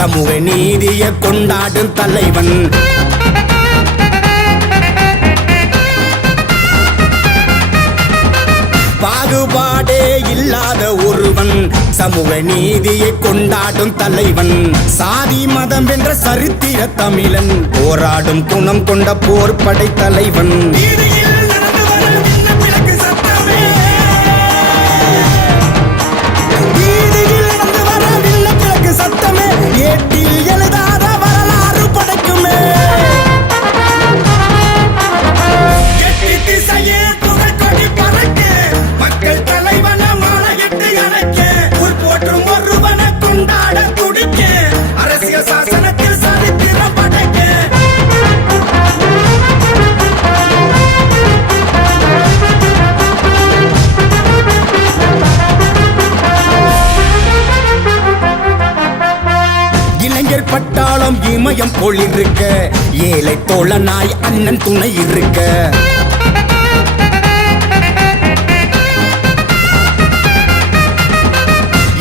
சமூக நீதியை கொண்டாடும் தலைவன். பாகுபாடே இல்லாத ஒருவன், சமூக நீதியை கொண்டாடும் தலைவன். சாதி மதம் வென்ற சரித்திர தமிழன், போராடும் குணம் கொண்ட போர்படை தலைவன். ஏட்டில் எழுதாத வரலாறு படைக்குமே. எட்டி திசையே புகழ் கொடி பறக்க, மக்கள் தலைவன மாலையிட்டு அழைக்க, ஊர் போற்றும் ஒருவனை கொண்டாட துடிக்க, அரசியல் சாசனத்தில் சரித்திரம் படைக்க. இளைஞர் பட்டாளம் இமயம் போல் இருக்க, ஏழை தோழனாய் அண்ணன் துணை இருக்க.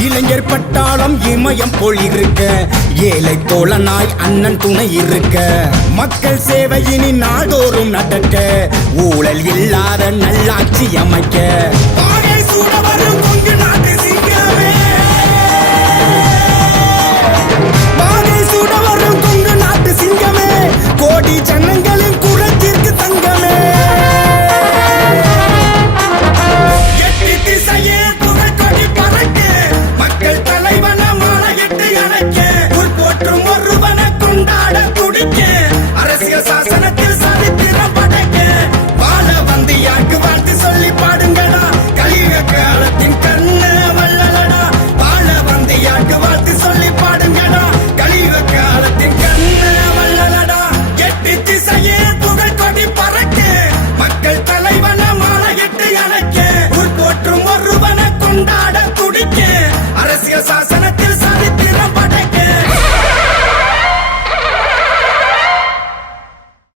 இளைஞர் பட்டாளம் இமயம் போல் இருக்க, ஏழை தோழனாய் அண்ணன் துணை இருக்க. மக்கள் சேவையினி நாள்தோறும் நடக்க, ஊழல் இல்லாத நல்லாட்சி அமைக்க.